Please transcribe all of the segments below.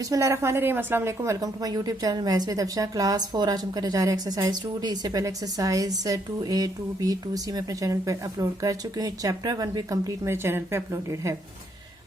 बिस्मिल्लाहिर्रहमानिर्रहीम, अस्सलाम वालेकुम। Welcome to my YouTube channel maths with Afsha. Class 4 आज हम करने जा रहे हैं एक्सरसाइज 2D। इससे पहले एक्सरसाइज 2A, 2B, 2C में अपने चैनल पे अपलोड कर चुके हैं। चैप्टर 1 भी कंप्लीट मेरे चैनल पे अपलोडेड है।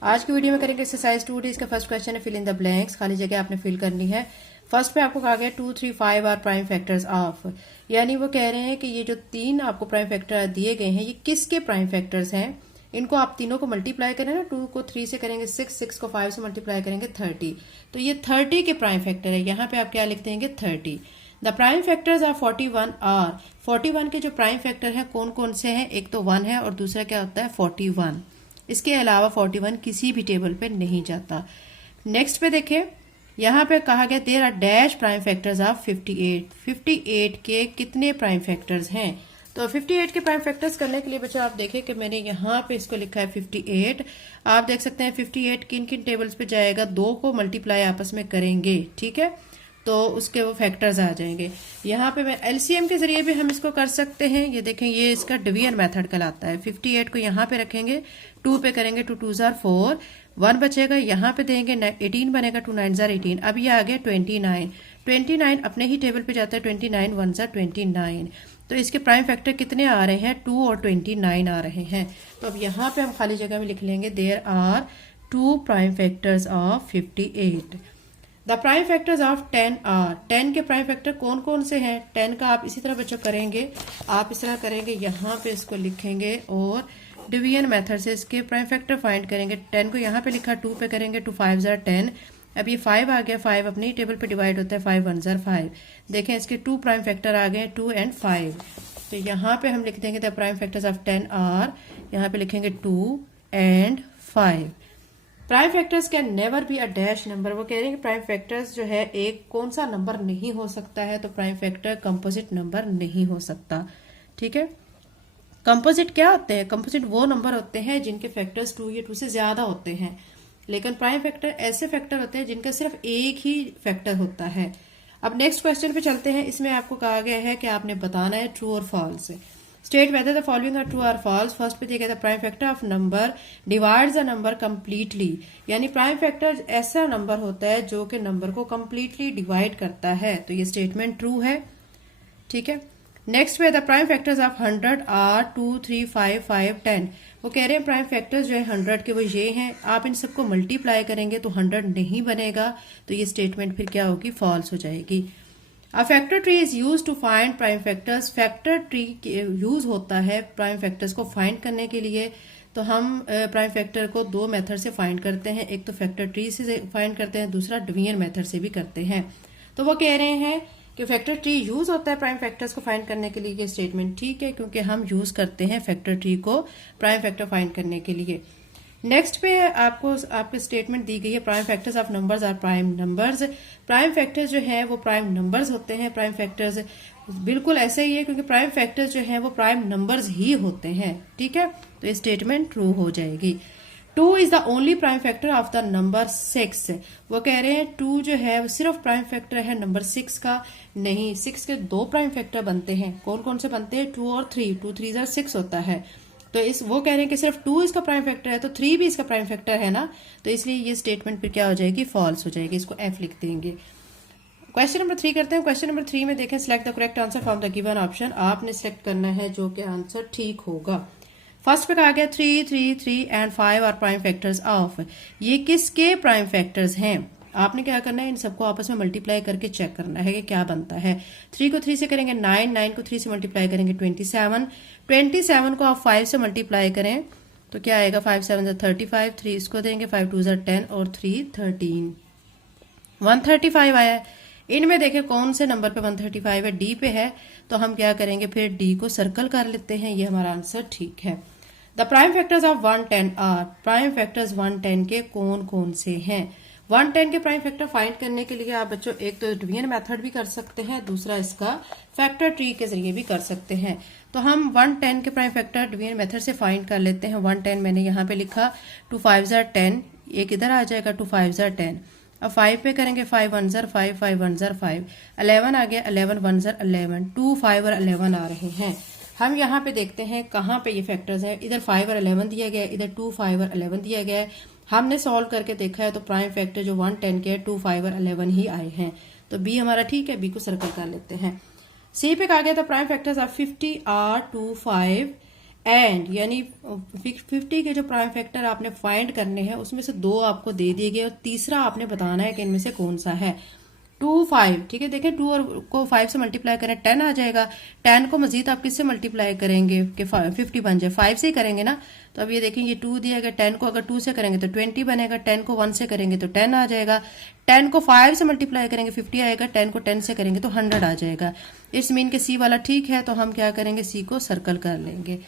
आज की वीडियो में करेंगे एक्सरसाइज 2D। इसका फर्स्ट क्वेश्चन है फिल इन द ब्लैंक्स, खाली जगह आपने फिल करनी है। फर्स्ट पे आपको कहा गया 2, 3, 5 आर प्राइम फैक्टर्स ऑफ, यानी वो कह रहे हैं कि ये जो तीन आपको प्राइम फैक्टर दिए गए हैं ये किसके प्राइम फैक्टर्स हैं। इनको आप तीनों को मल्टीप्लाई करें ना, 2 को 3 से करेंगे 6, 6 को 5 से मल्टीप्लाई करेंगे 30, तो ये 30 के प्राइम फैक्टर है। यहाँ पे आप क्या लिख देंगे 30। The prime factors are 41 are, 41 के जो प्राइम फैक्टर हैं कौन कौन से हैं, एक तो 1 है और दूसरा क्या होता है 41। इसके अलावा 41 किसी भी टेबल पे नहीं जाता। नेक्स्ट पे देखें, यहाँ पे कहा गया there are dash prime factors of 58, 58 के कितने प्राइम फैक्टर्स हैं। तो 58 के प्राइम फैक्टर्स करने के लिए बच्चा आप देखें कि मैंने यहाँ पे इसको लिखा है 58। आप देख सकते हैं 58 किन किन टेबल्स पे जाएगा, 2 को मल्टीप्लाई आपस में करेंगे, ठीक है, तो उसके वो फैक्टर्स आ जाएंगे। यहाँ पे मैं एलसीएम के जरिए भी हम इसको कर सकते हैं। ये देखें, ये इसका डिवीजन मेथड कहलाता है। 58 को यहाँ पे रखेंगे, 2 पे करेंगे 2 2 जार 4, 1 बचेगा, यहाँ पे देंगे 18 बनेगा, 2 9 जार 18। अब ये आ गया 29, 29 अपने ही टेबल पे जाता है, 29 1 जार 29। तो इसके प्राइम फैक्टर कितने आ रहे हैं, 2 और 29 आ रहे हैं। तो अब यहाँ पे हम खाली जगह में लिख लेंगे there are 2 prime factors of 58। The prime factors of 10 are, 10 के प्राइम फैक्टर कौन कौन से हैं। 10 का आप इसी तरह बच्चों करेंगे, आप इस तरह करेंगे, यहाँ पे इसको लिखेंगे और डिवीजन मेथड से इसके प्राइम फैक्टर फाइंड करेंगे। 10 को यहाँ पे लिखा, 2 पे करेंगे, 2 5 जार 10। अब ये 5 आ गया, 5 अपनी टेबल पे डिवाइड होता है, 5 1 जार 5। देखें इसके 2 प्राइम फैक्टर आ गए, 2 एंड 5। तो यहाँ पे हम लिख देंगे the prime factors of 10 are, यहाँ पे लिखेंगे 2 and 5। Prime factors can never be a dash number. वो कह रहे हैं कि प्राइम फैक्टर्स जो है एक कौन सा नंबर नहीं हो सकता है, तो प्राइम फैक्टर कंपोजिट नंबर नहीं हो सकता, ठीक है। कंपोजिट क्या होते हैं, कंपोजिट वो नंबर होते हैं जिनके फैक्टर्स 2 या 2 से ज्यादा होते हैं। लेकिन प्राइम फैक्टर ऐसे फैक्टर होते हैं जिनका सिर्फ एक ही फैक्टर होता है। अब नेक्स्ट क्वेश्चन पे चलते हैं। इसमें आपको कहा गया है कि आपने बताना है ट्रू और false. State whether the following are true और फॉल्स। फर्स्ट पे दिया गया था prime factor of number divides the number completely, यानी प्राइम फैक्टर ऐसा नंबर होता है जो कि नंबर को कंप्लीटली डिवाइड करता है, तो ये स्टेटमेंट ट्रू है, ठीक है। नेक्स्ट पे the prime factors of 100 are 2 3 5 5 10। वो कह रहे हैं प्राइम फैक्टर्स जो है 100 के वो ये हैं, आप इन सबको मल्टीप्लाई करेंगे तो 100 नहीं बनेगा, तो ये स्टेटमेंट फिर क्या होगी, फॉल्स हो जाएगी। A factor tree is use to find prime factors. Factor tree use होता है प्राइम फैक्टर्स को फाइंड करने के लिए। तो हम प्राइम फैक्टर को 2 मेथड से फाइंड करते हैं, एक तो फैक्टर ट्री से फाइंड करते हैं, दूसरा डिवीजन मेथड से भी करते हैं। तो वो कह रहे हैं कि फैक्टर ट्री यूज होता है प्राइम फैक्टर्स को फाइंड करने के लिए। ये स्टेटमेंट ठीक है, क्योंकि हम यूज करते हैं फैक्टर ट्री को प्राइम फैक्टर फाइंड करने के लिए। नेक्स्ट पे आपको आपके स्टेटमेंट दी गई है prime factors of numbers are prime numbers. Prime factors जो है वो प्राइम नंबर्स होते हैं। प्राइम फैक्टर्स बिल्कुल ऐसे ही है, क्योंकि प्राइम फैक्टर्स जो है वो प्राइम नंबर्स ही होते हैं, ठीक है। तो ये स्टेटमेंट ट्रू हो जाएगी। 2 is the only prime factor of the number 6। वो कह रहे हैं 2 जो है वो सिर्फ प्राइम फैक्टर है नंबर 6 का, नहीं, 6 के 2 प्राइम फैक्टर बनते हैं। कौन कौन से बनते हैं, 2 और 3, 2 3 जार 6 होता है। तो वो कह रहे हैं कि सिर्फ 2 इसका प्राइम फैक्टर है, तो 3 भी इसका प्राइम फैक्टर है ना, तो इसलिए ये स्टेटमेंट फिर क्या हो जाएगी, फॉल्स हो जाएगी। इसको F लिख देंगे। क्वेश्चन नंबर 3 करते हैं। क्वेश्चन नंबर 3 में देखें, select the correct answer from the given option. आपने सिलेक्ट करना है जो कि आंसर ठीक होगा। फर्स्ट पे कहा गया 3 3 3 and 5 are prime factors of. ये किसके प्राइम फैक्टर्स हैं। आपने क्या करना है, इन सबको आपस में मल्टीप्लाई करके चेक करना है कि क्या बनता है। 3 को 3 से करेंगे 9, 9 को 3 से मल्टीप्लाई करेंगे 27, 27 को आप 5 से मल्टीप्लाई करें तो क्या आएगा, 5 7 ज़ा 35, 3 इसको देंगे, 5 2 ज़ा 10 और 3 13, 135 आया है। इनमें देखें कौन से नंबर पे 135 है, डी पे है, तो हम क्या करेंगे, फिर डी को सर्कल कर लेते हैं, ये हमारा आंसर ठीक है। The prime factors of 110 are. Prime factors 110 के कौन कौन से हैं। 110 के प्राइम फैक्टर फाइंड करने के लिए आप बच्चों एक तो डिवीजन मेथड भी कर सकते हैं, दूसरा इसका फैक्टर ट्री के जरिए भी कर सकते हैं। तो हम 110 के प्राइम फैक्टर डिवीजन मेथड से फाइंड कर लेते हैं। 110 मैंने यहाँ पे लिखा, 2 5 जार 10, एक इधर आ जाएगा, 2 5 जार 10। अब 5 पे करेंगे, 5 1 जार 5, 5 1 जार 5, 11 आ गया, 11 1 जार 11, 2 5 और 11 आ रहे हैं। हम यहाँ पे देखते हैं कहाँ पे ये फैक्टर्स हैं। इधर 5 और 11 दिया गया है, इधर 2 5 और 11 दिया गया है। हमने सॉल्व करके देखा है तो प्राइम फैक्टर जो 1 10 के है 2 5 और 11 ही आए हैं, तो बी हमारा ठीक है, बी को सर्कल कर लेते हैं। सी पे कहा गया था prime factors of 50 are 2 5 and, यानी 50 के जो प्राइम फैक्टर आपने फाइंड करने हैं उसमें से 2 आपको दे दिए गए और तीसरा आपने बताना है कि इनमें से कौन सा है। 2 5, ठीक है, देखें 2 और को 5 से मल्टीप्लाई करें 10 आ जाएगा। 10 को मजीद आप किससे मल्टीप्लाई करेंगे कि 50 बन जाए, 5 से ही करेंगे ना। तो अब ये देखें ये 2 दिया गया, 10 को अगर 2 से करेंगे तो 20 बनेगा, 10 को 1 से करेंगे तो 10 आ जाएगा, 10 को 5 से मल्टीप्लाई करेंगे 50 आएगा, 10 को 10 से करेंगे तो 100 आ जाएगा। इट्स मीन के सी वाला ठीक है, तो हम क्या करेंगे, सी को सर्कल कर लेंगे।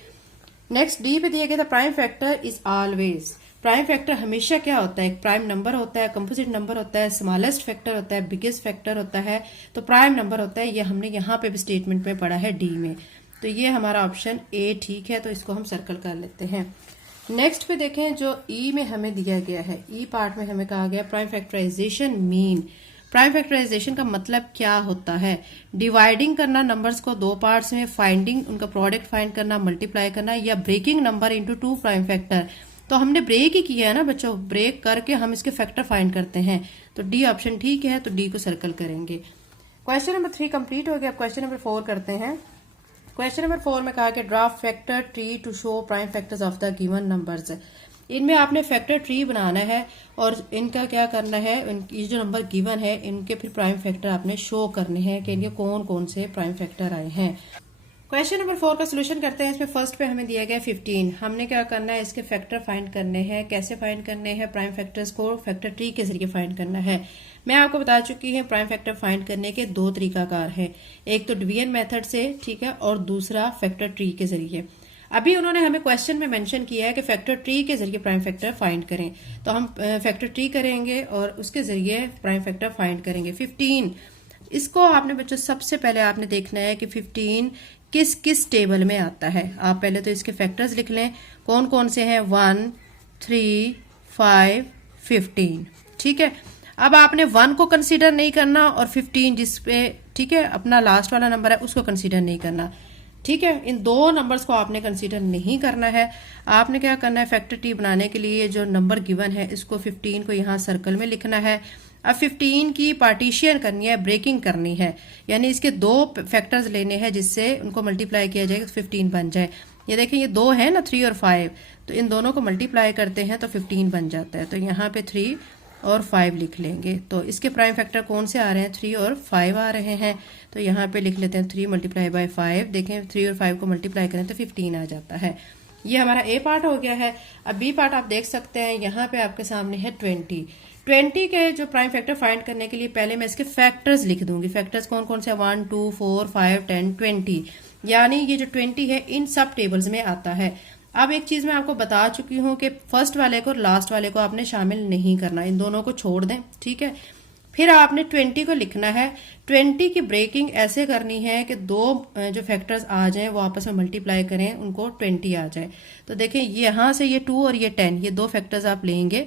नेक्स्ट डी पे दिया गया था prime factor is always. Prime factor हमेशा क्या होता है, एक प्राइम नंबर होता है, कंपोजिट नंबर होता है, स्मॉलेस्ट फैक्टर होता है, बिगेस्ट फैक्टर होता है, तो प्राइम नंबर होता है। ये हमने यहाँ पे भी स्टेटमेंट में पढ़ा है डी में, तो ये हमारा ऑप्शन ए ठीक है, तो इसको हम सर्कल कर लेते हैं। नेक्स्ट पे देखें जो ई में हमें दिया गया है, ई पार्ट में हमें कहा गया prime factorization mean. Prime factorization का मतलब क्या होता है, डिवाइडिंग करना नंबर्स को 2 पार्ट्स में, फाइंडिंग उनका प्रोडक्ट फाइंड करना, मल्टीप्लाई करना, या breaking number into 2 prime factor. तो हमने ब्रेक ही किया है ना बच्चों, ब्रेक करके हम इसके फैक्टर फाइंड करते हैं, तो डी ऑप्शन ठीक है, तो डी को सर्कल करेंगे। क्वेश्चन नंबर 3 कंप्लीट हो गया। अब क्वेश्चन नंबर 4 करते हैं। क्वेश्चन नंबर 4 में कहा कि draft factor tree to show prime factors of the given numbers. इनमें आपने फैक्टर ट्री बनाना है और इनका क्या करना है, ये जो नंबर गिवन है इनके फिर प्राइम फैक्टर आपने शो करने हैं कि इनके कौन कौन से प्राइम फैक्टर आए हैं। क्वेश्चन नंबर 4 का सोल्यूशन करते हैं। इसमें फर्स्ट पे हमें दिया गया 15। हमने क्या करना है, इसके फैक्टर फाइंड करने हैं। कैसे फाइंड करने हैं, प्राइम फैक्टर्स को फैक्टर ट्री के जरिए फाइंड करना है। मैं आपको बता चुकी हूँ प्राइम फैक्टर फाइंड करने के 2 तरीकाकार हैं, एक तो डिवीजन मेथड से, ठीक है, और दूसरा फैक्टर ट्री के जरिए। अभी उन्होंने हमें क्वेश्चन में मेंशन किया है कि फैक्टर ट्री के जरिए प्राइम फैक्टर फाइंड करें, तो हम फैक्टर ट्री करेंगे और उसके जरिए प्राइम फैक्टर फाइंड करेंगे। 15 इसको आपने बच्चों सबसे पहले आपने देखना है कि 15 किस किस टेबल में आता है। आप पहले तो इसके फैक्टर्स लिख लें, कौन कौन से हैं, 1 3 5 15, ठीक है। अब आपने 1 को कंसीडर नहीं करना और 15 जिसपे, ठीक है, अपना लास्ट वाला नंबर है उसको कंसीडर नहीं करना, ठीक है। इन 2 नंबर्स को आपने कंसीडर नहीं करना है। आपने क्या करना है, फैक्टर ट्री बनाने के लिए जो नंबर गिवन है इसको 15 को यहाँ सर्कल में लिखना है। अब 15 की पार्टीशन करनी है, ब्रेकिंग करनी है, यानी इसके 2 फैक्टर्स लेने हैं जिससे उनको मल्टीप्लाई किया जाएगा तो 15 बन जाए। ये देखें ये 2 है ना, 3 और 5, तो इन दोनों को मल्टीप्लाई करते हैं तो 15 बन जाता है। तो यहाँ पे 3 और 5 लिख लेंगे। तो इसके प्राइम फैक्टर कौन से आ रहे हैं, 3 और 5 आ रहे हैं, तो यहाँ पे लिख लेते हैं 3 मल्टीप्लाई बाय 5। देखें 3 और 5 को मल्टीप्लाई करें तो 15 आ जाता है। ये हमारा ए पार्ट हो गया है। अब बी पार्ट आप देख सकते हैं, यहाँ पे आपके सामने है 20 के जो प्राइम फैक्टर फाइंड करने के लिए पहले मैं इसके फैक्टर्स लिख दूंगी। फैक्टर्स कौन कौन से, 1 2 4 5 10 20, यानी ये जो 20 है इन सब टेबल्स में आता है। अब एक चीज मैं आपको बता चुकी हूँ कि फर्स्ट वाले को और लास्ट वाले को आपने शामिल नहीं करना, इन दोनों को छोड़ दें, ठीक है। फिर आपने 20 को लिखना है। 20 की ब्रेकिंग ऐसे करनी है कि 2 जो फैक्टर्स आ जाएं वो आपस में मल्टीप्लाई करें, उनको 20 आ जाए। तो देखें यहाँ से ये 2 और ये 10, ये 2 फैक्टर्स आप लेंगे।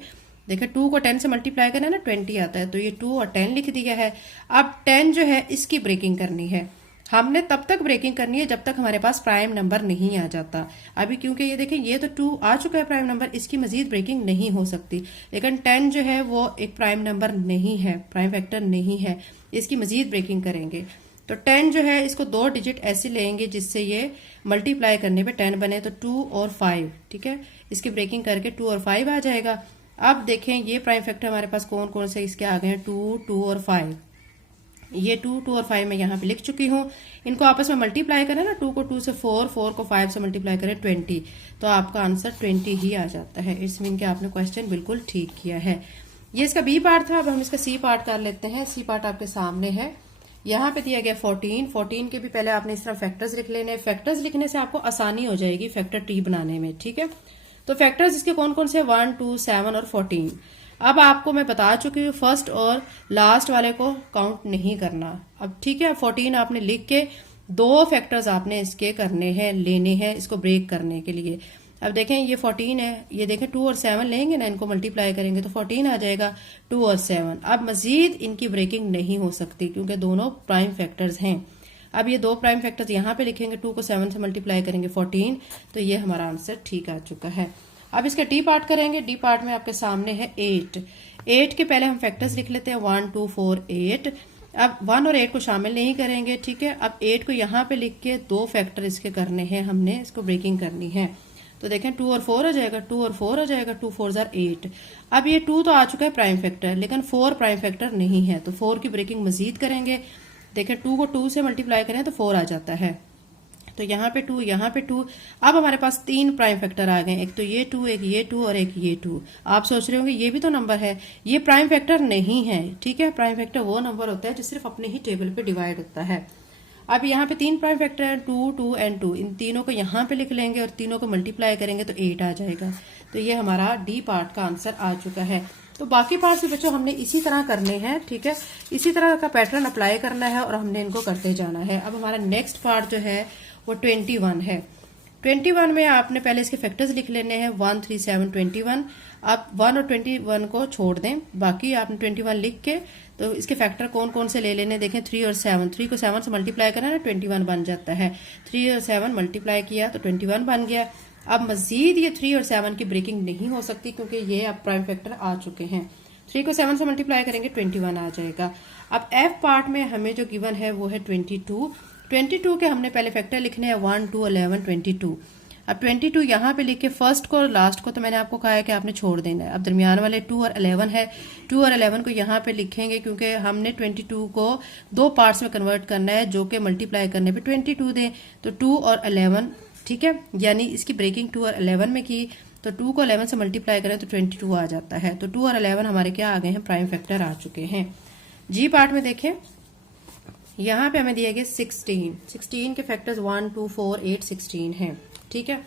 देखें 2 को 10 से मल्टीप्लाई करें ना 20 आता है, तो ये 2 और 10 लिख दिया है। अब 10 जो है इसकी ब्रेकिंग करनी है। हमने तब तक ब्रेकिंग करनी है जब तक हमारे पास प्राइम नंबर नहीं आ जाता। अभी क्योंकि ये देखें ये तो 2 आ चुका है प्राइम नंबर, इसकी मजीद ब्रेकिंग नहीं हो सकती। लेकिन 10 जो है वो एक प्राइम नंबर नहीं है, प्राइम फैक्टर नहीं है, इसकी मजीद ब्रेकिंग करेंगे। तो 10 जो है इसको 2 डिजिट ऐसे लेंगे जिससे ये मल्टीप्लाई करने पे 10 बने, तो 2 और 5, ठीक है, इसकी ब्रेकिंग करके 2 और 5 आ जाएगा। अब देखें ये प्राइम फैक्टर हमारे पास कौन कौन से इसके आ गए हैं, 2 2 और 5। ये 2 2 और 5 मैं यहाँ पे लिख चुकी हूँ। इनको आपस में मल्टीप्लाई करें ना, 2 को 2 से 4, 4 को 5 से मल्टीप्लाई करें 20, तो आपका आंसर 20 ही आ जाता है। इट्स मीन कि आपने क्वेश्चन बिल्कुल ठीक किया है। ये इसका बी पार्ट था। अब हम इसका सी पार्ट कर लेते हैं। सी पार्ट आपके सामने है, यहाँ पे दिया गया 14 के भी पहले आपने इस तरह फैक्टर्स लिख लेने। फैक्टर्स लिखने से आपको आसानी हो जाएगी फैक्टर ट्री बनाने में, ठीक है। तो फैक्टर्स इसके कौन कौन से, 1 2 7 और 14। अब आपको मैं बता चुकी हूँ फर्स्ट और लास्ट वाले को काउंट नहीं करना। अब ठीक है, 14 आपने लिख के 2 फैक्टर्स आपने इसके करने हैं, लेने हैं इसको ब्रेक करने के लिए। अब देखें ये 14 है, ये देखें 2 और 7 लेंगे ना, इनको मल्टीप्लाई करेंगे तो 14 आ जाएगा, 2 और 7। अब मजीद इनकी ब्रेकिंग नहीं हो सकती क्योंकि दोनों प्राइम फैक्टर्स हैं। अब ये 2 प्राइम फैक्टर्स यहाँ पे लिखेंगे, 2 को 7 से मल्टीप्लाई करेंगे 14, तो ये हमारा आंसर ठीक आ चुका है। अब इसके डी पार्ट करेंगे। डी पार्ट में आपके सामने है 8। 8 के पहले हम फैक्टर्स लिख लेते हैं 1 2 4 8। अब 1 और 8 को शामिल नहीं करेंगे, ठीक है। अब 8 को यहाँ पे लिख के 2 फैक्टर इसके करने हैं, हमने इसको ब्रेकिंग करनी है। तो देखें 2 और 4 हो जाएगा, 2 और 4 हो जाएगा, 2 4 जार 8। अब ये 2 तो आ चुका है प्राइम फैक्टर, लेकिन 4 प्राइम फैक्टर नहीं है, तो 4 की ब्रेकिंग मजीद करेंगे। देखें 2 को 2 से मल्टीप्लाई करें तो 4 आ जाता है। तो यहाँ पे 2, यहाँ पे 2। अब हमारे पास 3 प्राइम फैक्टर आ गए, एक तो ये 2, एक ये 2 और एक ये 2। आप सोच रहे होंगे ये भी तो नंबर है, ये प्राइम फैक्टर नहीं है, ठीक है। प्राइम फैक्टर वो नंबर होता है जो सिर्फ अपने ही टेबल पे डिवाइड होता है। अब यहाँ पे 3 प्राइम फैक्टर है, 2 2 एंड 2। इन तीनों को यहाँ पे लिख लेंगे और तीनों को मल्टीप्लाई करेंगे तो 8 आ जाएगा। तो ये हमारा डी पार्ट का आंसर आ चुका है। तो बाकी पार्ट से बच्चों हमने इसी तरह करने हैं, ठीक है। इसी तरह का पैटर्न अप्लाई करना है और हमने इनको करते जाना है। अब हमारा नेक्स्ट पार्ट जो है वो 21 है। 21 में आपने पहले इसके फैक्टर्स लिख लेने हैं 1 3 7 21। आप 1 और 21 को छोड़ दें, बाकी आपने 21 लिख के तो इसके फैक्टर कौन कौन से ले लेने देखें 3 और 7। 3 को 7 से मल्टीप्लाई करना ना 21 बन जाता है। 3 और 7 मल्टीप्लाई किया तो 21 बन गया। अब मजीद ये 3 और 7 की ब्रेकिंग नहीं हो सकती क्योंकि ये अब प्राइम फैक्टर आ चुके हैं। 3 को 7 से मल्टीप्लाई करेंगे 21 आ जाएगा। अब एफ पार्ट में हमें जो गिवन है वो है 22। 22 के हमने पहले फैक्टर लिखने हैं 1 2 11 22। अब 22 यहाँ पे लिख के फर्स्ट को और लास्ट को तो मैंने आपको कहा है कि आपने छोड़ देना है। अब दरमियान वाले 2 और 11 है, 2 और 11 को यहाँ पे लिखेंगे क्योंकि हमने 22 को 2 पार्ट्स में कन्वर्ट करना है जो कि मल्टीप्लाई करने पे 22 दें। तो 2 और 11, ठीक है, यानी इसकी ब्रेकिंग 2 और 11 में की तो 2 को 11 से मल्टीप्लाई करें तो 22 आ जाता है। तो 2 और 11 हमारे क्या आ गए हैं, प्राइम फैक्टर आ चुके हैं। जी पार्ट में देखें यहाँ पे हमें दिए गए 16 के फैक्टर्स 1 2 4 8 16 हैं, ठीक है।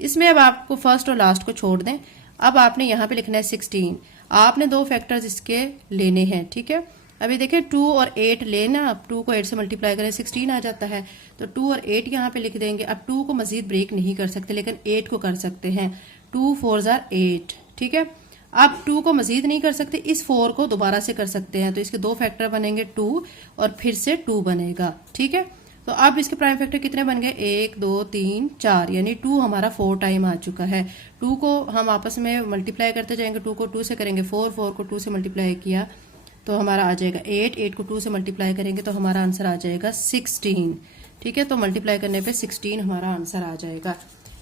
इसमें अब आपको फर्स्ट और लास्ट को छोड़ दें। अब आपने यहाँ पे लिखना है 16। आपने 2 फैक्टर्स इसके लेने हैं, ठीक है। अभी देखें 2 और 8 लेना, अब 2 को 8 से मल्टीप्लाई करें 16 आ जाता है। तो 2 और 8 यहाँ पे लिख देंगे। अब 2 को मजीद ब्रेक नहीं कर सकते लेकिन 8 को कर सकते हैं। 2 4 जार 8, ठीक है। अब 2 को मजीद नहीं कर सकते, इस 4 को दोबारा से कर सकते हैं। तो इसके 2 फैक्टर बनेंगे 2 और फिर से 2 बनेगा, ठीक है। तो अब इसके प्राइम फैक्टर कितने बन गए, 1 2 3 4, यानी 2 हमारा 4 टाइम आ चुका है। 2 को हम आपस में मल्टीप्लाई करते जाएंगे, 2 को 2 से करेंगे 4, 4 को 2 से मल्टीप्लाई किया तो हमारा आ जाएगा 8, 8 को 2 से मल्टीप्लाई करेंगे तो हमारा आंसर आ जाएगा 16, ठीक है। तो मल्टीप्लाई करने पे 16 हमारा आंसर आ जाएगा।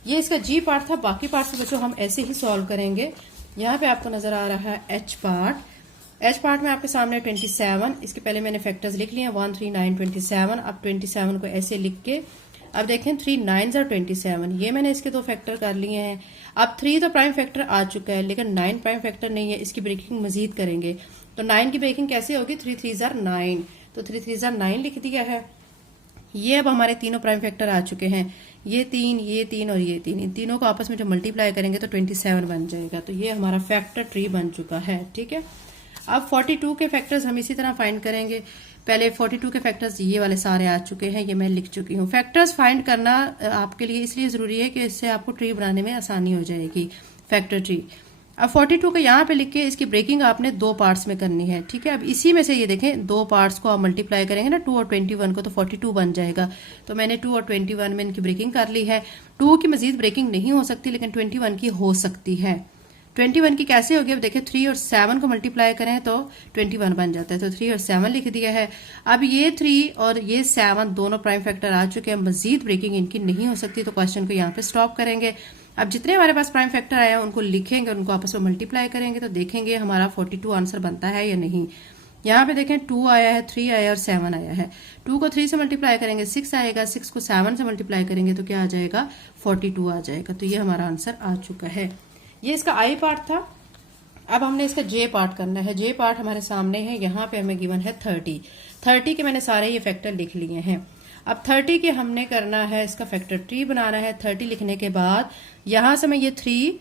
ये इसका जी पार्ट था। बाकी पार्ट से बच्चों हम ऐसे ही सॉल्व करेंगे। यहाँ पे आपको नजर आ रहा है एच पार्ट। एच पार्ट में आपके सामने 27। इसके पहले मैंने फैक्टर्स लिख लिए 1 3 9 27। अब 27 को ऐसे लिख के अब देखें 3 9 are 27, ये मैंने इसके 2 फैक्टर कर लिए हैं। अब 3 तो प्राइम फैक्टर आ चुका है लेकिन 9 प्राइम फैक्टर नहीं है, इसकी ब्रेकिंग मजीद करेंगे। तो 9 की ब्रेकिंग कैसे होगी, 3 3 are 9, तो 3 3 are 9 लिख दिया है। ये अब हमारे तीनों प्राइम फैक्टर आ चुके हैं, ये 3 और ये 3। इन तीनों को आपस में जब मल्टीप्लाई करेंगे तो 27 बन जाएगा। तो ये हमारा फैक्टर ट्री बन चुका है, ठीक है। अब 42 के फैक्टर्स हम इसी तरह फाइंड करेंगे। पहले 42 के फैक्टर्स ये वाले सारे आ चुके हैं, ये मैं लिख चुकी हूँ। फैक्टर्स फाइंड करना आपके लिए इसलिए जरूरी है कि इससे आपको ट्री बनाने में आसानी हो जाएगी, फैक्टर ट्री। अब 42 को यहाँ पे लिख के इसकी ब्रेकिंग आपने 2 पार्ट्स में करनी है, ठीक है। अब इसी में से ये देखें 2 पार्ट्स को आप मल्टीप्लाई करेंगे ना 2 और 21 को तो 42 बन जाएगा। तो मैंने 2 और 21 में इनकी ब्रेकिंग कर ली है। 2 की मजीद ब्रेकिंग नहीं हो सकती लेकिन 21 की हो सकती है। 21 की कैसे होगी, अब देखिए 3 और 7 को मल्टीप्लाई करें तो 21 बन जाता है। तो 3 और 7 लिख दिया है। अब ये 3 और ये 7 दोनों प्राइम फैक्टर आ चुके हैं, मजीद ब्रेकिंग इनकी नहीं हो सकती। तो क्वेश्चन को यहाँ पे स्टॉप करेंगे। अब जितने हमारे पास प्राइम फैक्टर आया उनको लिखेंगे, उनको आपस में मल्टीप्लाई करेंगे तो देखेंगे हमारा 42 आंसर बनता है या नहीं। यहाँ पे देखें 2 आया है, 3 आया और 7 आया है। 2 को 3 से मल्टीप्लाई करेंगे 6 आएगा, 6 को 7 से मल्टीप्लाई करेंगे तो क्या आ जाएगा, 42 आ जाएगा। तो ये हमारा आंसर आ चुका है। ये इसका आई पार्ट था। अब हमने इसका जे पार्ट करना है। जे पार्ट हमारे सामने है, यहाँ पे हमें गिवन है 30 के मैंने सारे ये फैक्टर लिख लिए हैं। अब 30 के हमने करना है, इसका फैक्टर ट्री बनाना है। 30 लिखने के बाद यहाँ से मैं ये 3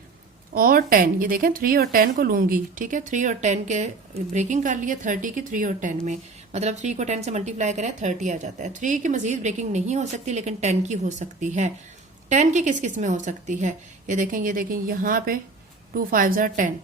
और 10, ये देखें 3 और 10 को लूंगी, ठीक है। 3 और 10 के ब्रेकिंग कर लिए 30 की 3 और 10 में, मतलब 3 को 10 से मल्टीप्लाई करें 30 आ जाता है। 3 की मजीद ब्रेकिंग नहीं हो सकती लेकिन 10 की हो सकती है। 10 की किस किस में हो सकती है, ये देखें यहाँ पे 2 5 are 10,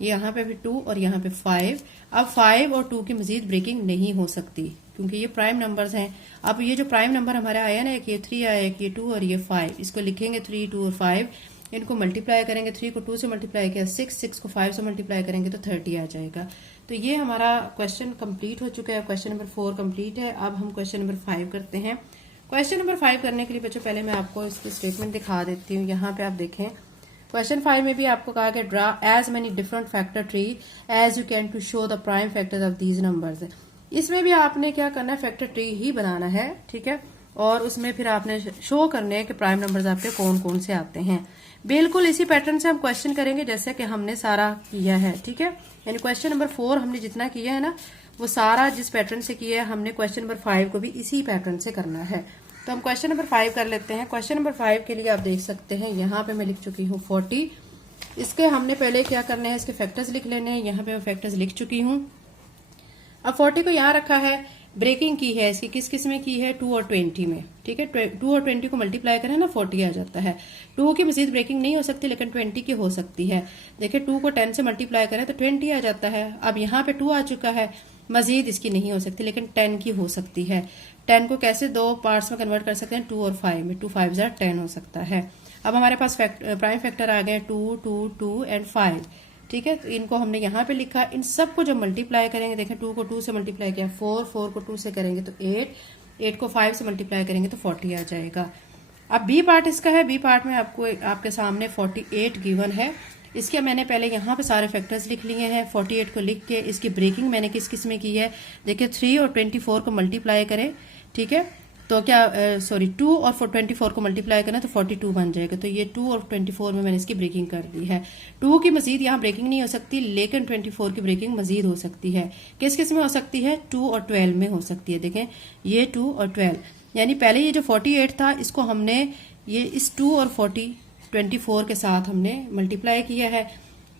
यहाँ पे भी 2 और यहाँ पे 5। अब 5 और 2 की मजीद ब्रेकिंग नहीं हो सकती क्योंकि ये प्राइम नंबर्स हैं। अब ये जो प्राइम नंबर हमारे आया ना, एक ये 3 आया, एक ये 2 और ये 5, इसको लिखेंगे 3 2 और 5। इनको मल्टीप्लाई करेंगे, 3 को 2 से मल्टीप्लाई किया 6, 6 को 5 से मल्टीप्लाई करेंगे तो 30 आ जाएगा। तो ये हमारा क्वेश्चन कंप्लीट हो चुका है, क्वेश्चन नंबर 4 कंप्लीट है। अब हम क्वेश्चन नंबर 5 करते हैं। क्वेश्चन नंबर 5 करने के लिए बच्चों पहले मैं आपको इसकी स्टेटमेंट दिखा देती हूँ। यहाँ पे आप देखें क्वेश्चन 5 में भी आपको कहा कि draw as many different factor tree as you can to show the prime factors of these numbers. इसमें भी आपने क्या करना है, फैक्टर ट्री ही बनाना है, ठीक है, और उसमें फिर आपने शो करने हैं कि प्राइम नंबर्स आपके कौन कौन से आते हैं। बिल्कुल इसी पैटर्न से हम क्वेश्चन करेंगे जैसे कि हमने सारा किया है, ठीक है। यानी क्वेश्चन नंबर 4 हमने जितना किया है ना, वो सारा जिस पैटर्न से किया है हमने क्वेश्चन नंबर 5 को भी इसी पैटर्न से करना है। तो हम क्वेश्चन नंबर 5 कर लेते हैं। क्वेश्चन नंबर 5 के लिए आप देख सकते हैं यहाँ पे मैं लिख चुकी हूँ 40। इसके हमने पहले क्या करना है, इसके फैक्टर्स लिख लेने हैं। यहाँ पे मैं फैक्टर्स लिख चुकी हूँ। अब 40 को यहाँ रखा है, ब्रेकिंग की है इसकी किस किस में की है, 2 और 20 में, ठीक है। 2 और 20 को मल्टीप्लाई करें ना 40 आ जाता है। 2 की मजीद ब्रेकिंग नहीं हो सकती लेकिन 20 की हो सकती है। देखिए 2 को 10 से मल्टीप्लाई करें तो 20 आ जाता है। अब यहाँ पे 2 आ चुका है, मजीद इसकी नहीं हो सकती लेकिन 10 की हो सकती है। 10 को कैसे 2 पार्ट्स में कन्वर्ट कर सकते हैं, 2 और 5 में, 2 5 10 हो सकता है। अब हमारे पास प्राइम फैक्टर आ गए 2, 2, 2 एंड 5, ठीक है। तो इनको हमने यहाँ पे लिखा। इन सब को जब मल्टीप्लाई करेंगे, देखें 2 को 2 से मल्टीप्लाई किया 4, 4 को 2 से करेंगे तो 8, 8 को 5 से मल्टीप्लाई करेंगे तो 40 आ जाएगा। अब बी पार्ट इसका है, बी पार्ट में आपको आपके सामने 48 गिवन है। इसके मैंने पहले यहाँ पे सारे फैक्टर्स लिख लिए हैं। 48 को लिख के इसकी ब्रेकिंग मैंने किस किस में की है, देखिए 3 और 24 को मल्टीप्लाई करें, ठीक है, तो क्या 2 और 24 को मल्टीप्लाई करें तो 42 बन जाएगा। तो ये 2 और 24 में मैंने इसकी ब्रेकिंग कर दी है। 2 की मजीद यहाँ ब्रेकिंग नहीं हो सकती लेकिन 24 की ब्रेकिंग मजीद हो सकती है। किस किस में हो सकती है, 2 और 12 में हो सकती है। देखें ये 2 और 12, यानी पहले ये जो 48 था इसको हमने ये इस 2 और 24 के साथ हमने मल्टीप्लाई किया है।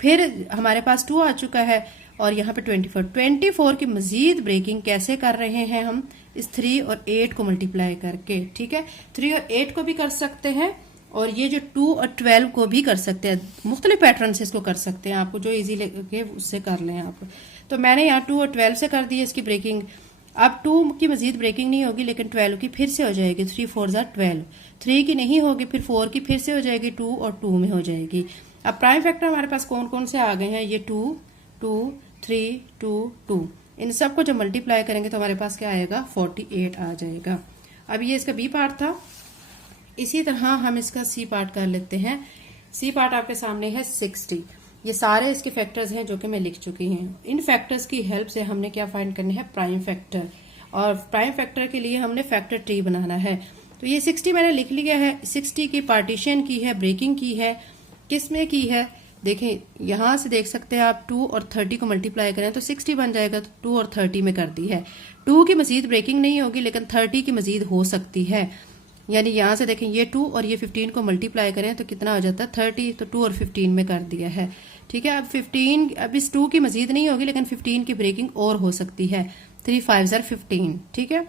फिर हमारे पास 2 आ चुका है और यहाँ पे 24 की मजीद ब्रेकिंग कैसे कर रहे हैं हम, इस 3 और 8 को मल्टीप्लाई करके, ठीक है। 3 और 8 को भी कर सकते हैं और ये जो 2 और 12 को भी कर सकते हैं। मुख्तलिफ पैटर्न से इसको कर सकते हैं, आपको जो इजी लगे उससे कर लें आप। तो मैंने यहाँ 2 और 12 से कर दी है इसकी ब्रेकिंग। अब 2 की मजीद ब्रेकिंग नहीं होगी लेकिन 12 की फिर से हो जाएगी। 3 4 12, 3 की नहीं होगी, फिर 4 की फिर से हो जाएगी, 2 और 2 में हो जाएगी। अब प्राइम फैक्टर हमारे पास कौन कौन से आ गए हैं, ये 2, 2, 3, 2, 2, इन सब को जब मल्टीप्लाई करेंगे तो हमारे पास क्या आएगा, 48 आ जाएगा। अब ये इसका बी पार्ट था। इसी तरह हम इसका सी पार्ट कर लेते हैं। सी पार्ट आपके सामने है 60। ये सारे इसके फैक्टर्स हैं जो कि मैं लिख चुकी हूँ। इन फैक्टर्स की हेल्प से हमने क्या फाइंड करना है, प्राइम फैक्टर, और प्राइम फैक्टर के लिए हमने फैक्टर ट्री बनाना है। तो ये 60 मैंने लिख लिया है। 60 की पार्टीशन की है, ब्रेकिंग की है, किस में की है, देखें यहां से देख सकते हैं आप 2 और 30 को मल्टीप्लाई करें तो 60 बन जाएगा। तो 2 और 30 में कर दी है। 2 की मजीद ब्रेकिंग नहीं होगी लेकिन 30 की मजीद हो सकती है। यानी यहां से देखें ये 2 और ये 15 को मल्टीप्लाई करें तो कितना हो जाता है, 30। तो 2 और 15 में कर दिया है, ठीक है। अब 15, अब इस 2 की मजीद नहीं होगी लेकिन 15 की ब्रेकिंग और हो सकती है। 3 5 15, ठीक है।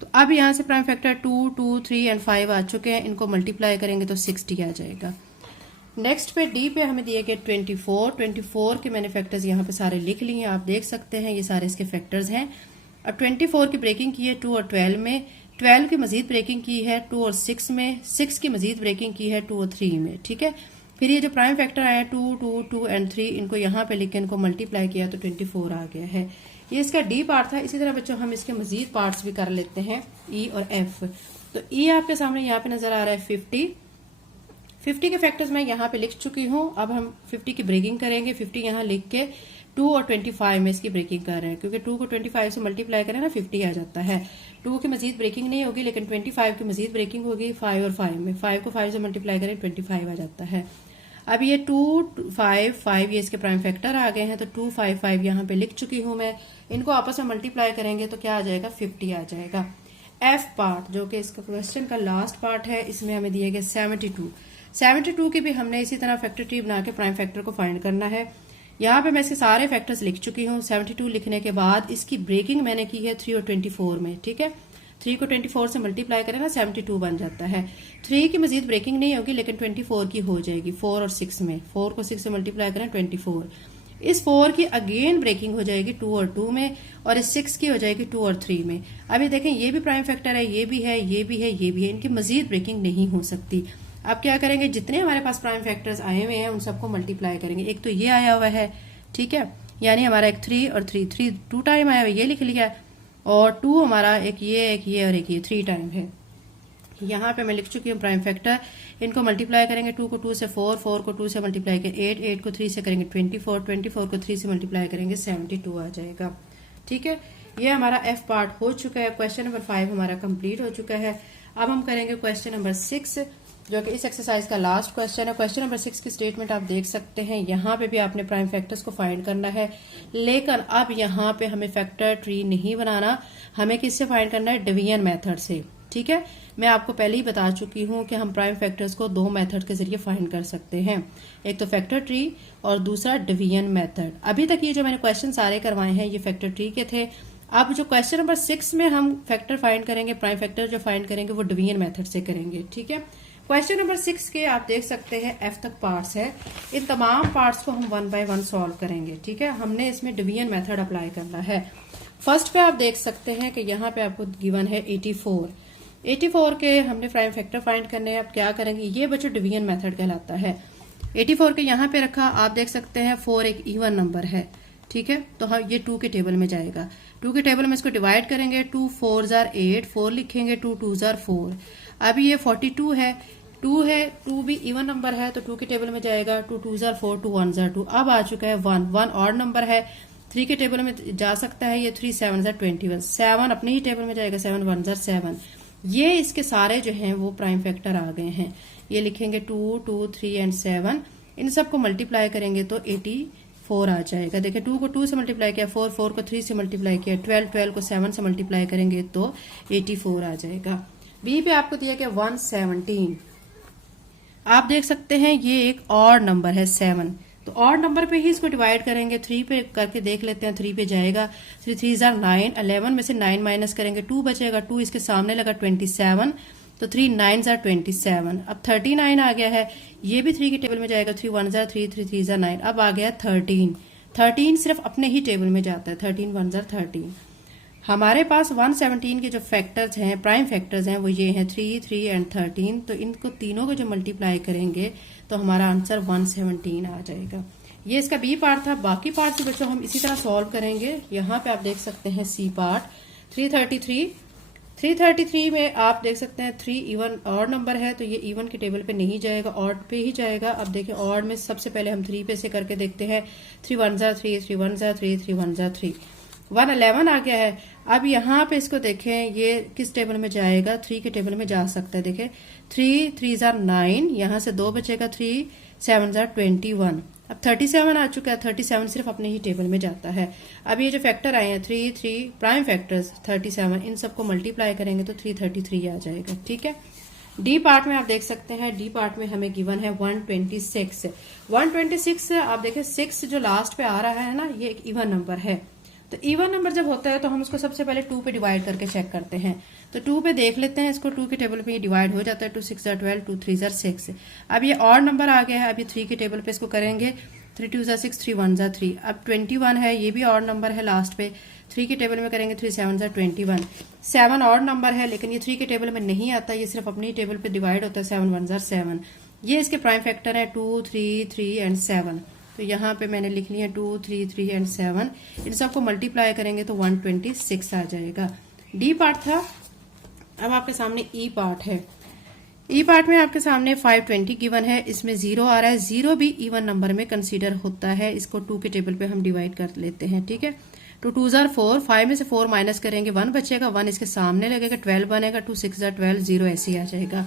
तो अब यहाँ से प्राइम फैक्टर 2, 2, 3 एंड 5 आ चुके हैं। इनको मल्टीप्लाई करेंगे तो 60 आ जाएगा। नेक्स्ट पे डी पे हमें दिए गए 24 के मैंने फैक्टर्स यहाँ पे सारे लिख लिए हैं, आप देख सकते हैं ये सारे इसके फैक्टर्स हैं। अब 24 की ब्रेकिंग की है 2 और 12 में, 12 की मजीद ब्रेकिंग की है 2 और 6 में, 6 की मजीद ब्रेकिंग की है 2 और 3 में, ठीक है। फिर ये जो प्राइम फैक्टर आया 2, 2, 2 एंड 3, इनको यहाँ पे लिख के इनको मल्टीप्लाई किया तो 24 आ गया है। ये इसका डी पार्ट था। इसी तरह बच्चों हम इसके मजीद पार्ट्स भी कर लेते हैं, ई और एफ। तो ई आपके सामने यहाँ पे नजर आ रहा है 50 के फैक्टर्स मैं यहाँ पे लिख चुकी हूँ। अब हम 50 की ब्रेकिंग करेंगे। 50 यहाँ लिख के 2 और 25 में इसकी ब्रेकिंग कर रहे हैं, क्योंकि 2 को 25 से मल्टीप्लाई करें ना 50 आ जाता है। 2 की मजीद ब्रेकिंग नहीं होगी लेकिन 25 की मजीद ब्रेकिंग होगी 5 और 5 में। 5 को 5 से मल्टीप्लाई करें 25 आ जाता है। अब ये 2, 5, 5 ये इसके प्राइम फैक्टर आ गए हैं। तो 2, 5, 5 यहाँ पे लिख चुकी हूँ मैं। इनको आपस में मल्टीप्लाई करेंगे तो क्या आ जाएगा, 50 आ जाएगा। एफ पार्ट जो कि इसका क्वेश्चन का लास्ट पार्ट है, इसमें हमें दिए गए 72 की भी हमने इसी तरह फैक्टर ट्री बना के प्राइम फैक्टर को फाइंड करना है। यहाँ पे मैं इसके सारे फैक्टर्स लिख चुकी हूँ। 72 लिखने के बाद इसकी ब्रेकिंग मैंने की है 3 और 24 में, ठीक है। 3 को 24 से मल्टीप्लाई करें ना 72 बन जाता है। 3 की मजीद ब्रेकिंग नहीं होगी लेकिन 24 की हो जाएगी 4 और 6 में। 4 को 6 से मल्टीप्लाई करें 24। इस 4 की अगेन ब्रेकिंग हो जाएगी 2 और 2 में, और इस 6 की हो जाएगी 2 और 3 में। अभी देखें ये भी प्राइम फैक्टर है, ये भी है, ये भी है, ये भी है, इनकी मजीद ब्रेकिंग नहीं हो सकती। अब क्या करेंगे, जितने हमारे पास प्राइम फैक्टर्स आए हुए हैं उन सबको मल्टीप्लाई करेंगे। एक तो ये आया हुआ है, ठीक है, यानी हमारा एक 3 और 3 2 टाइम आया हुआ, ये लिख लिया, और 2 हमारा एक ये और एक ये 3 टाइम है। यहाँ पे मैं लिख चुकी हूँ प्राइम फैक्टर। इनको मल्टीप्लाई करेंगे, 2 को 2 से 4, 4 को 2 से मल्टीप्लाई करेंगे 8, 8 को 3 से करेंगे 24, 24 को 3 से मल्टीप्लाई करेंगे 72 आ जाएगा। ठीक है, ये हमारा एफ पार्ट हो चुका है। क्वेश्चन नंबर 5 हमारा कंप्लीट हो चुका है। अब हम करेंगे क्वेश्चन नंबर 6, जो कि इस एक्सरसाइज का लास्ट क्वेश्चन है। क्वेश्चन नंबर 6 की स्टेटमेंट आप देख सकते हैं। यहाँ पे भी आपने प्राइम फैक्टर्स को फाइंड करना है, लेकिन अब यहाँ पे हमें फैक्टर ट्री नहीं बनाना, हमें किससे फाइंड करना है, डिवीजन मेथड से। ठीक है, मैं आपको पहले ही बता चुकी हूँ कि हम प्राइम फैक्टर्स को 2 मेथड के जरिए फाइंड कर सकते हैं, एक तो फैक्टर ट्री और दूसरा डिवीजन मेथड। अभी तक ये जो मैंने क्वेश्चन सारे करवाए हैं ये फैक्टर ट्री के थे। अब जो क्वेश्चन नंबर 6 में हम फैक्टर फाइंड करेंगे, प्राइम फैक्टर जो फाइंड करेंगे वो डिवीजन मेथड से करेंगे। ठीक है, क्वेश्चन नंबर 6 के आप देख सकते हैं एफ तक पार्ट्स है। इन तमाम पार्ट्स को हम 1 बाय 1 सॉल्व करेंगे। ठीक है, हमने इसमें डिवीजन मेथड अप्लाई करना है। फर्स्ट पे आप देख सकते हैं कि यहाँ पे आपको गिवन है 84 के हमने प्राइम फैक्टर फाइंड करने हैं। अब क्या करेंगे, ये बच्चों डिवीजन मेथड कहलाता है। 84 के यहाँ पे रखा, आप देख सकते हैं 4 एक इवन नंबर है। ठीक है, तो हाँ ये 2 के टेबल में जाएगा। 2 के टेबल में इसको डिवाइड करेंगे, 2 4 जार 8, 4 लिखेंगे, 2 2 जार 4। अब ये 42 है, 2 भी इवन नंबर है तो 2 के टेबल में जाएगा, 2 2 जार 4, 2 1 जार 2। अब आ चुका है 1 ऑड नंबर है, 3 के टेबल में जा सकता है ये, 3 7 जार 21, 7 अपने ही टेबल में जाएगा, 7 1 जार 7। ये इसके सारे जो हैं वो प्राइम फैक्टर आ गए हैं। ये लिखेंगे 2 2 3 एंड 7, इन सबको मल्टीप्लाई करेंगे तो 84 आ जाएगा। देखिए 2 को 2 से मल्टीप्लाई किया, 4 4 को 3 से मल्टीप्लाई किया, 12 12 को 7 से मल्टीप्लाई करेंगे तो 84 आ जाएगा। बी पे आपको दिया गया 117। आप देख सकते हैं ये एक ऑड नंबर है 7, तो ऑड नंबर पे ही इसको डिवाइड करेंगे। 3 पे करके देख लेते हैं, 3 पे जाएगा, 3 3 जार 9, 11 में से 9 माइनस करेंगे, 2 बचेगा, 2 इसके सामने लगा 27, तो 3 9 जार 27। अब 39 आ गया है, ये भी 3 के टेबल में जाएगा, 3 1 जार 3, 3 3 जार 9। अब आ गया 13 सिर्फ अपने ही टेबल में जाता है, 13 1 जार 13। हमारे पास 117 के जो फैक्टर्स हैं, प्राइम फैक्टर्स हैं, वो ये हैं 3 3 एंड 13। तो इनको तीनों को जो मल्टीप्लाई करेंगे तो हमारा आंसर 117 आ जाएगा। ये इसका बी पार्ट था। बाकी पार्ट से बच्चों हम इसी तरह सॉल्व करेंगे। यहाँ पे आप देख सकते हैं सी पार्ट 333 में आप देख सकते हैं 3 इवन ऑड नंबर है, तो ये इवन के टेबल पे नहीं जाएगा, ऑड पे ही जाएगा। अब देखें ऑड में सबसे पहले हम 3 पे से करके देखते हैं, 3 1 जार 3, 3 1 जार 3, 3 1 जार 3, 111 आ गया है। अब यहाँ पे इसको देखें, ये किस टेबल में जाएगा, 3 के टेबल में जा सकता है। देखें 3 3 जार 9, यहाँ से 2 बचेगा, 3 7 जार 21। अब 37 आ चुका है, 37 सिर्फ अपने ही टेबल में जाता है। अब ये जो फैक्टर आए हैं 3 3 प्राइम फैक्टर्स 37, इन सबको मल्टीप्लाई करेंगे तो 333 आ जाएगा। ठीक है, डी पार्ट में आप देख सकते हैं, डी पार्ट में हमें गिवन है 126 आप देखें 6 जो लास्ट पे आ रहा है ना, ये एक इवन नंबर है। तो इवन नंबर जब होता है तो हम उसको सबसे पहले 2 पे डिवाइड करके चेक करते हैं। तो 2 पे देख लेते हैं इसको, 2 के टेबल पे ये डिवाइड हो जाता है, 2 6 जार 12, 2 3 जार 6। अब ये ऑड नंबर आ गया है, अब ये 3 के टेबल पे इसको करेंगे, 3 2 जार 6, 3 1 जार 3। अब 21 है, ये भी ऑड नंबर है, लास्ट पे 3 के टेबल में करेंगे, 3 7 जार 21। 7 ऑड नंबर है लेकिन ये 3 के टेबल में नहीं आता, ये सिर्फ अपनी टेबल पे डिवाइड होता है, 7 1 जार 7। ये इसके प्राइम फैक्टर है 2 3 3 एंड 7। तो यहाँ पे मैंने लिख लिया 2 3 3 एंड 7, इन सबको मल्टीप्लाई करेंगे तो 126 आ जाएगा। डी पार्ट था। अब आपके सामने ई पार्ट है। ई पार्ट में आपके सामने 520 गिवन है, इसमें 0 आ रहा है। 0 भी इवन नंबर में कंसीडर होता है, इसको 2 के टेबल पे हम डिवाइड कर लेते हैं। ठीक है, 2 2 जार 4, 5 में से 4 माइनस करेंगे, 1 बचेगा, 1 इसके सामने लगेगा, 12 बनेगा, 2 6 जार 12, 0 ऐसे ही आ जाएगा।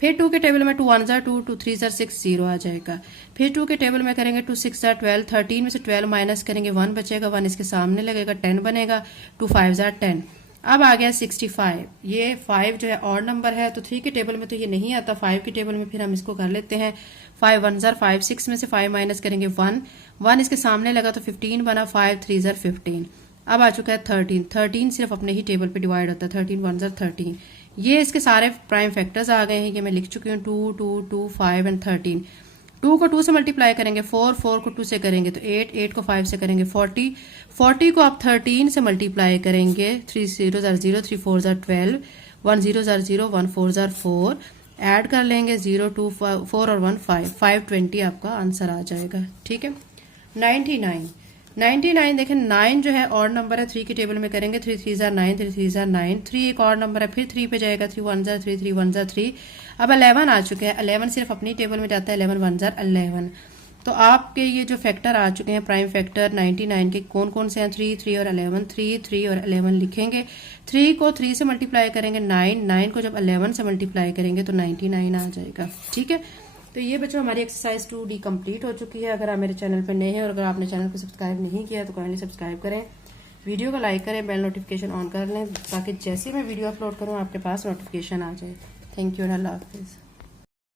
फिर 2 के टेबल में 2 1 जार 2, 2 3 जार 6, 0 आ जाएगा। फिर 2 के टेबल में करेंगे 2 6 जार 12, 13 में से 12 माइनस करेंगे, 1 बचेगा, 1 इसके सामने लगेगा, 10 बनेगा, 2 5 जार 10। अब आ गया 65। ये 5 जो है ऑड नंबर है, तो 3 के टेबल में तो ये नहीं आता, 5 के टेबल में फिर हम इसको कर लेते हैं। 5 1 जार 5, 6 में से 5 माइनस करेंगे, 1 इसके सामने लगा तो 15 बना, 5 3 जार 15। अब आ चुका है 13 सिर्फ अपने ही टेबल पे डिवाइड होता है, 13 1 जार 13। ये इसके सारे प्राइम फैक्टर्स आ गए हैं, ये मैं लिख चुकी हूँ, 2 2 2 5 एंड 13। 2 को 2 से मल्टीप्लाई करेंगे, 4 4 को 2 से करेंगे तो 8 8 को 5 से करेंगे 40 40 को आप 13 से मल्टीप्लाई करेंगे, 3 0 jar 0, 3 4 jar 12, 1 0 jar 0, 1 4 jar 4। Add कर लेंगे 0 2 4 और 1 5 520 आपका आंसर आ जाएगा। ठीक है। 99 देखें 9 जो है और नंबर है, 3 की टेबल में करेंगे 3 3 जार 9 3 3 जार 9 3 एक और नंबर है, फिर 3 पे जाएगा 3 1 जार 3 3 1 जार 3। अब 11 आ चुके हैं, 11 सिर्फ अपनी टेबल में जाता है, 11 1 जार 11। तो आपके ये जो फैक्टर आ चुके हैं प्राइम फैक्टर 99 के कौन कौन से हैं, 3 3 और 11 3 3 और 11 लिखेंगे। 3 को 3 से मल्टीप्लाई करेंगे 9 को जब 11 से मल्टीप्लाई करेंगे तो 99 आ जाएगा। ठीक है। तो ये बच्चों हमारी एक्सरसाइज 2D कंप्लीट हो चुकी है। अगर आप मेरे चैनल पर नए हैं और अगर आपने चैनल को सब्सक्राइब नहीं किया तो काइंडली सब्सक्राइब करें, वीडियो को लाइक करें, बेल नोटिफिकेशन ऑन कर लें ताकि जैसे मैं वीडियो अपलोड करूं आपके पास नोटिफिकेशन आ जाए। थैंक यू और अल्लाह हाफिज़।